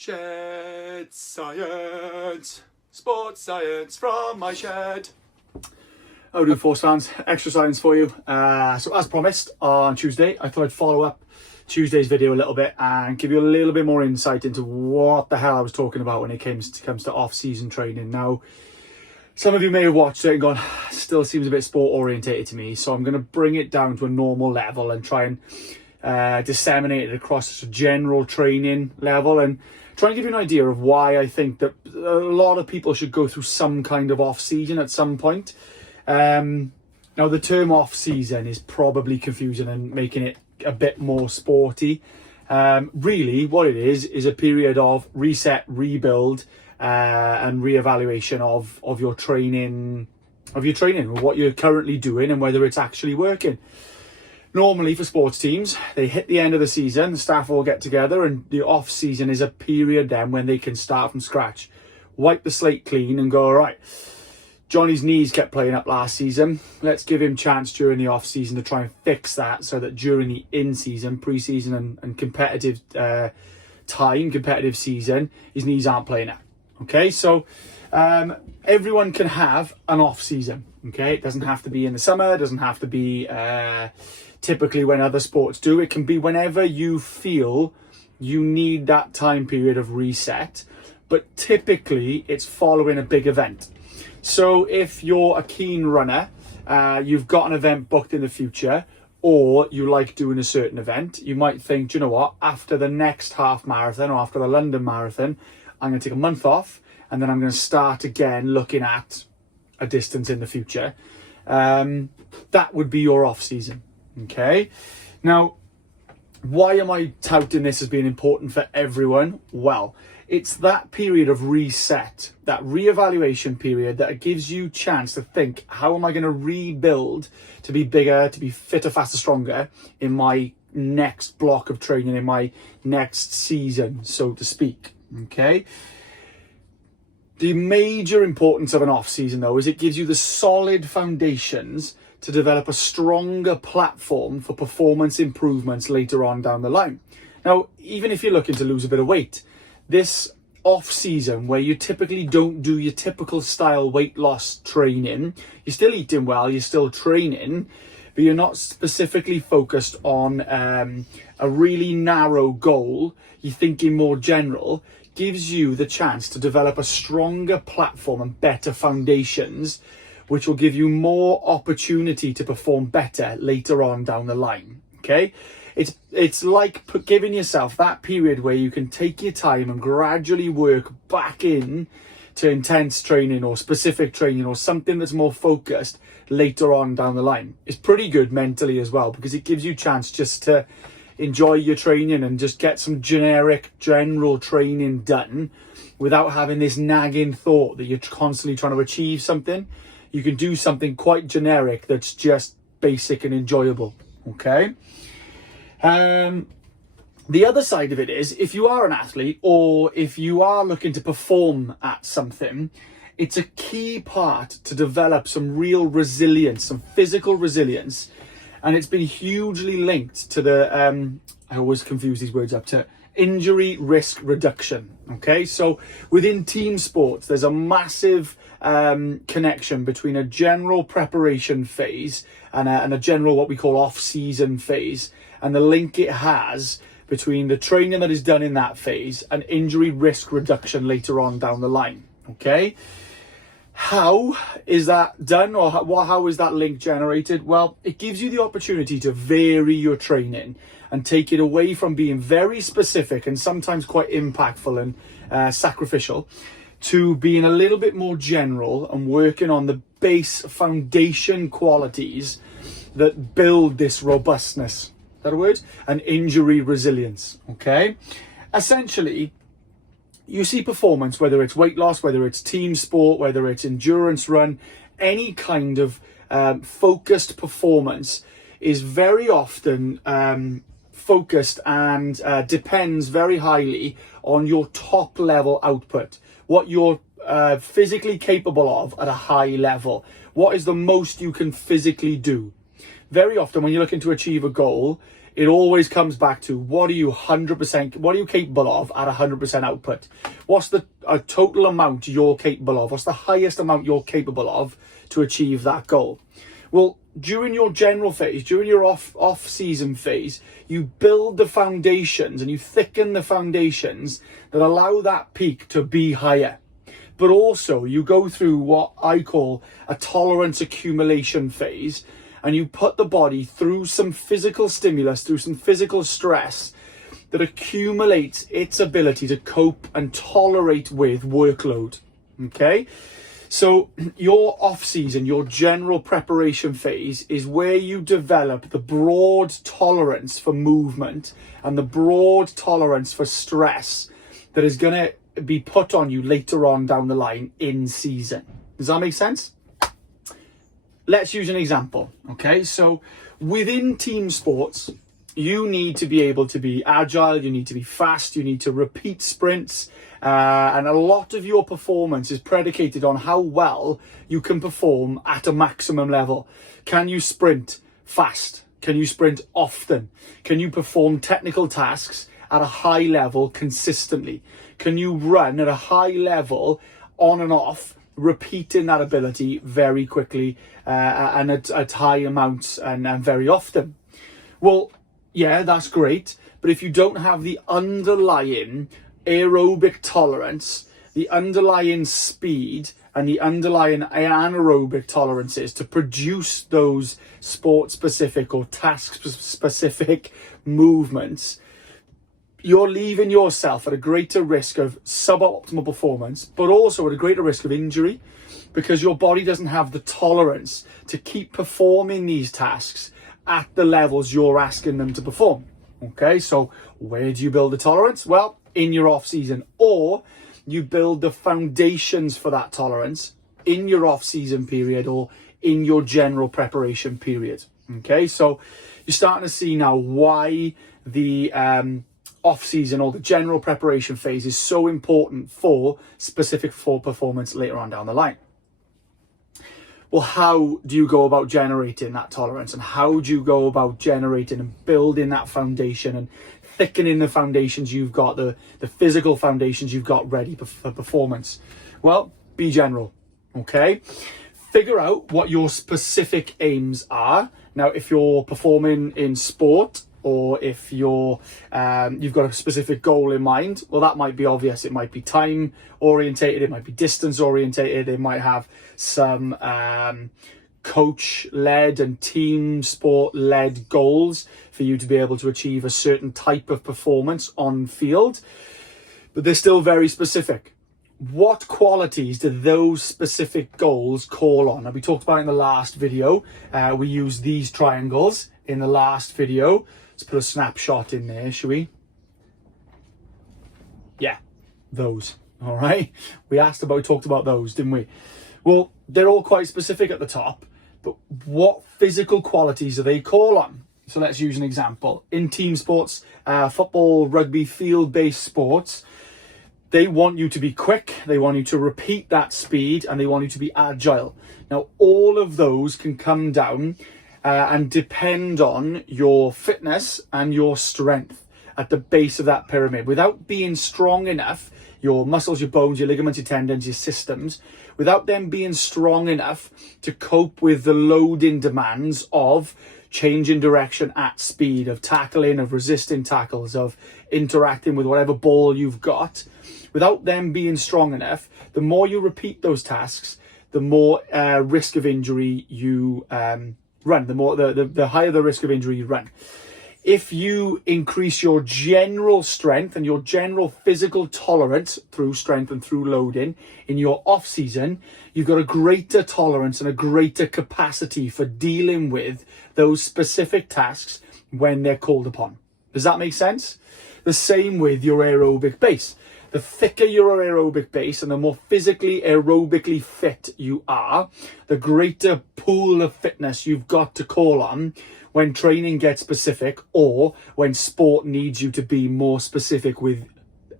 Shed science, sports science from my shed. How do Force fans? Extra science for you. So as promised on Tuesday, I thought I'd follow up Tuesday's video a little bit and give you a little bit more insight into what the hell I was talking about when it comes to off-season training. Now, some of you may have watched it and gone, still seems a bit sport orientated to me, so I'm going to bring it down to a normal level and try and disseminate it across a general training level and try and give you an idea of why I think that a lot of people should go through some kind of off-season at some point. Now, the term off-season is probably confusing and making it a bit more sporty. Really, what it is a period of reset, rebuild, and reevaluation of your training, what you're currently doing and whether it's actually working. Normally for sports teams, they hit the end of the season, the staff all get together, and the off season is a period then when they can start from scratch, wipe the slate clean and go, all right, Johnny's knees kept playing up last season. Let's give him chance during the off season to try and fix that so that during the in-season, pre-season and competitive competitive season, his knees aren't playing up. Okay, so everyone can have an off season. Okay, it doesn't have to be in the summer, it doesn't have to be typically when other sports do. It can be whenever you feel you need that time period of reset, but typically it's following a big event. So if you're a keen runner, you've got an event booked in the future, or you like doing a certain event, you might think, do you know what, after the next half marathon or after the London Marathon, I'm going to take a month off and then I'm going to start again looking at a distance in the future. That would be your off season. Okay. Now, why am I touting this as being important for everyone? Well, it's that period of reset, that reevaluation period that gives you chance to think, how am I going to rebuild to be bigger, to be fitter, faster, stronger in my next block of training, in my next season, so to speak. Okay. The major importance of an off season, though, is it gives you the solid foundations to develop a stronger platform for performance improvements later on down the line. Now, even if you're looking to lose a bit of weight, this off season where you typically don't do your typical style weight loss training, you're still eating well, you're still training, but you're not specifically focused on a really narrow goal, you're thinking more general, gives you the chance to develop a stronger platform and better foundations, which will give you more opportunity to perform better later on down the line. Okay, it's like giving yourself that period where you can take your time and gradually work back in to intense training or specific training or something that's more focused later on down the line. It's pretty good mentally as well, because it gives you a chance just to enjoy your training and just get some general training done without having this nagging thought that you're constantly trying to achieve something. You can do something quite generic that's just basic and enjoyable. Okay. The other side of it is, if you are an athlete or if you are looking to perform at something, it's a key part to develop some real resilience, some physical resilience. And it's been hugely linked to the, I always confuse these words up, to injury risk reduction. Okay, so within team sports, there's a massive connection between a general preparation phase and a general what we call off-season phase, and the link it has between the training that is done in that phase and injury risk reduction later on down the line. Okay. How is that done, or how is that link generated? Well, it gives you the opportunity to vary your training and take it away from being very specific and sometimes quite impactful and sacrificial to being a little bit more general and working on the base foundation qualities that build this robustness. Is that a word? And injury resilience. Okay. Essentially, you see performance, whether it's weight loss, whether it's team sport, whether it's endurance run, any kind of focused performance is very often focused and depends very highly on your top level output, what you're physically capable of at a high level. What is the most you can physically do? Very often when you're looking to achieve a goal, it always comes back to what are you capable of at 100% output? What's the total amount you're capable of? What's the highest amount you're capable of to achieve that goal? Well, during your general phase, during your off-season phase, you build the foundations and you thicken the foundations that allow that peak to be higher. But also you go through what I call a tolerance accumulation phase, and you put the body through some physical stimulus, through some physical stress that accumulates its ability to cope and tolerate with workload. Okay? So your off-season, your general preparation phase is where you develop the broad tolerance for movement and the broad tolerance for stress that is going to be put on you later on down the line in season. Does that make sense? Let's use an example. Okay, so within team sports, you need to be able to be agile, you need to be fast, you need to repeat sprints, and a lot of your performance is predicated on how well you can perform at a maximum level. Can you sprint fast? Can you sprint often? Can you perform technical tasks at a high level consistently? Can you run at a high level on and off, repeating that ability very quickly and at high amounts and very often? Well, yeah, that's great. But if you don't have the underlying aerobic tolerance, the underlying speed and the underlying anaerobic tolerances to produce those sport-specific or task-specific movements, you're leaving yourself at a greater risk of suboptimal performance, but also at a greater risk of injury, because your body doesn't have the tolerance to keep performing these tasks at the levels you're asking them to perform. Okay, so where do you build the tolerance? Well, in your off season, or you build the foundations for that tolerance in your off season period or in your general preparation period. Okay, so you're starting to see now why the off season or the general preparation phase is so important for performance later on down the line. Well, how do you go about generating that tolerance, and how do you go about generating and building that foundation and thickening the foundations you've got, the physical foundations you've got ready for performance? Well, be general, okay? Figure out what your specific aims are. Now, if you're performing in sport, or if you've got a specific goal in mind, well, that might be obvious. It might be time orientated, it might be distance orientated, it might have some coach led and team sport led goals for you to be able to achieve a certain type of performance on field, but they're still very specific. What qualities do those specific goals call on? And we talked about in the last video, we used these triangles in the last video. Let's put a snapshot in there, shall we? Yeah, those. All right. We talked about those, didn't we? Well, they're all quite specific at the top, but what physical qualities do they call on? So let's use an example. In team sports, football, rugby, field-based sports, they want you to be quick, they want you to repeat that speed, and they want you to be agile. Now, all of those can come down and depend on your fitness and your strength at the base of that pyramid. Without being strong enough, your muscles, your bones, your ligaments, your tendons, your systems, without them being strong enough to cope with the loading demands of changing direction at speed, of tackling, of resisting tackles, of interacting with whatever ball you've got, without them being strong enough, the more you repeat those tasks, the more risk of injury you run, the higher the risk of injury you run. If you increase your general strength and your general physical tolerance through strength and through loading in your off season, you've got a greater tolerance and a greater capacity for dealing with those specific tasks when they're called upon. Does that make sense? The same with your aerobic base. The thicker your aerobic base and the more physically aerobically fit you are, the greater pool of fitness you've got to call on when training gets specific, or when sport needs you to be more specific with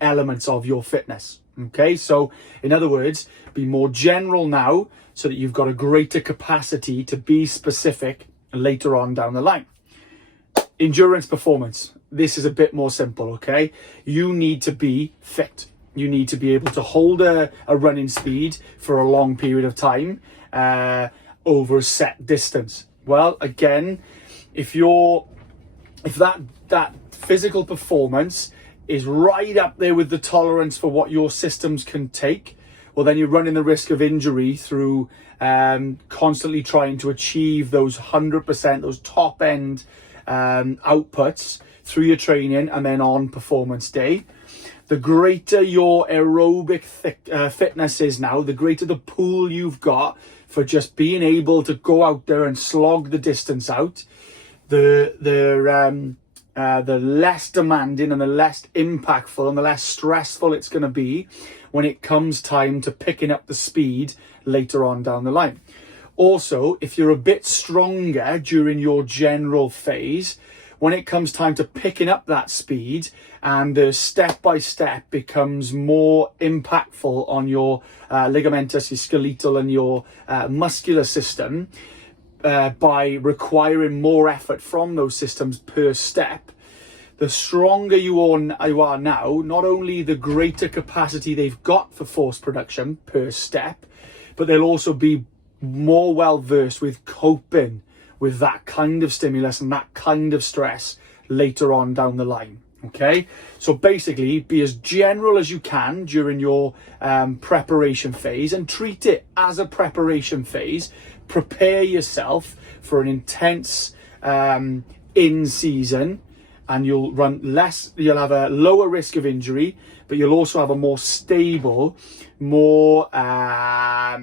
elements of your fitness. Okay, so in other words, be more general now so that you've got a greater capacity to be specific later on down the line. endurance performance. This is a bit more simple, okay? You need to be fit. You need to be able to hold a running speed for a long period of time over a set distance. Well, again, if that physical performance is right up there with the tolerance for what your systems can take, well, then you're running the risk of injury through constantly trying to achieve those 100%, those top end outputs through your training and then on performance day. The greater your aerobic fitness is now, the greater the pool you've got for just being able to go out there and slog the distance out, the less demanding and the less impactful and the less stressful it's going to be when it comes time to picking up the speed later on down the line. Also, if you're a bit stronger during your general phase, when it comes time to picking up that speed and the step-by-step becomes more impactful on your ligamentous, your skeletal and your muscular system, by requiring more effort from those systems per step, the stronger you are now, not only the greater capacity they've got for force production per step, but they'll also be more well versed with coping with that kind of stimulus and that kind of stress later on down the line. Okay, so basically be as general as you can during your preparation phase and treat it as a preparation phase. Prepare yourself for an intense in season, and you'll have a lower risk of injury, but you'll also have a more stable, more a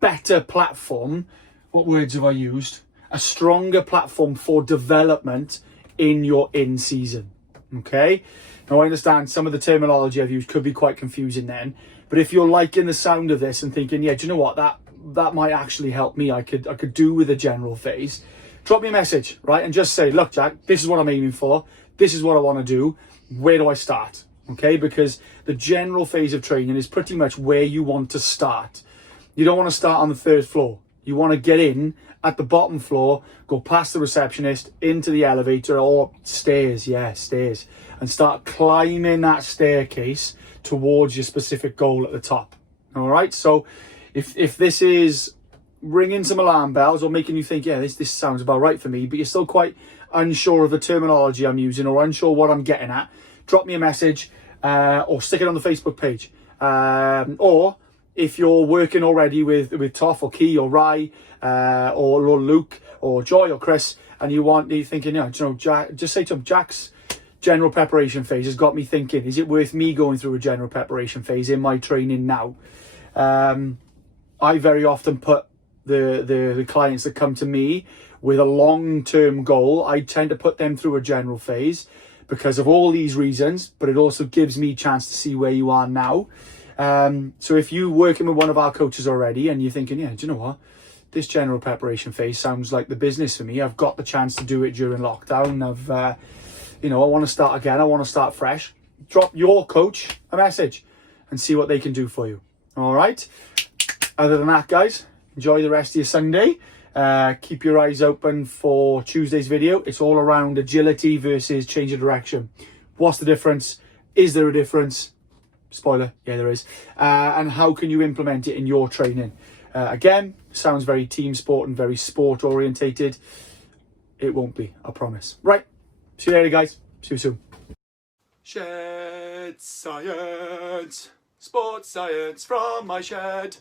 better platform. What words have I used? A stronger platform for development in your in season. Okay, now I understand some of the terminology I've used could be quite confusing then, but if you're liking the sound of this and thinking, yeah, do you know what, that might actually help me, I could do with a general phase, drop me a message, right, and just say, look, Jack, this is what I'm aiming for, this is what I want to do, where do I start? Okay, because the general phase of training is pretty much where you want to start. You don't want to start on the third floor. You want to get in at the bottom floor, go past the receptionist, into the elevator or stairs, and start climbing that staircase towards your specific goal at the top. All right, so if this is ringing some alarm bells or making you think, yeah, this sounds about right for me, but you're still quite unsure of the terminology I'm using or unsure what I'm getting at, drop me a message or stick it on the Facebook page. Or if you're working already with Toff or Key or Rai or Luke or Joy or Chris, and you're thinking, Jack, just say to them, Jack's general preparation phase has got me thinking, is it worth me going through a general preparation phase in my training now? I very often put the clients that come to me with a long-term goal, I tend to put them through a general phase because of all these reasons, but it also gives me a chance to see where you are now. So if you're working with one of our coaches already and you're thinking, yeah, do you know what? This general preparation phase sounds like the business for me. I've got the chance to do it during lockdown. I want to start again. I want to start fresh. Drop your coach a message and see what they can do for you. All right. Other than that, guys, enjoy the rest of your Sunday. Keep your eyes open for Tuesday's video. It's all around agility versus change of direction. What's the difference? Is there a difference? Spoiler, yeah, there is. And how can you implement it in your training? Again, sounds very team sport and very sport orientated. It won't be, I promise. Right, see you later, guys. See you soon. Shed Science, sports science from my shed.